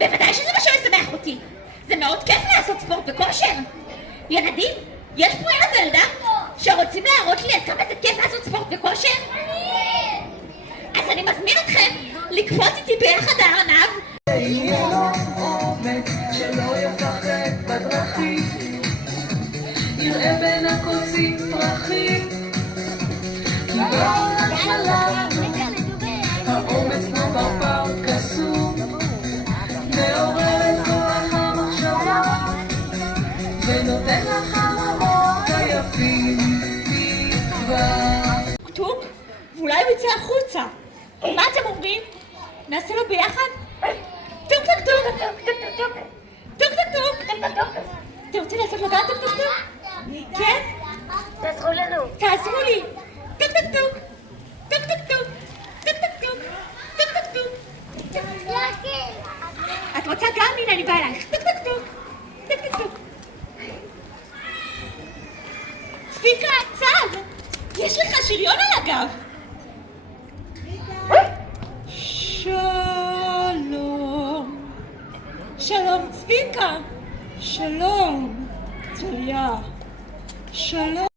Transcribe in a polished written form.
בוודאי שזה מה שמשמח אותי. זה מאוד כיף לעשות ספורט וכושר. ילדים, יש פה ילד וילדה שרוצים להראות לי עד כמה זה כיף לעשות ספורט וכושר? אז אני מזמין אתכם לקפוץ איתי ביחד הארנב. יהיה לו אומץ שלא יפחד בדרכים, יראה בין הקוצים פרחים, כי בעולם שלנו האומץ כמו פרפר קסום, מעורר את כוח המחשבה ונותן לחלומות היפים תקווה. טוק, ואולי הוא יצא החוצה. מה אתם אומרים? נעשה לו ביחד? טוק טוק טוק טוק טוק טוק טוק. אתה רוצה לעשות לו גם טוק טוק טוק? כן? תעזרו לנו. תעזרו לי. טוק טוק טוק טוק טוק טוק טוק טוק טוק טוק טוק. את רוצה גם? הנה אני באה אלייך. טוק טוק טוק טוק טוק טוק. צביקה, צב, יש לך שריון על הגב. שלום. שלום צביקה. שלום צליה. שלום.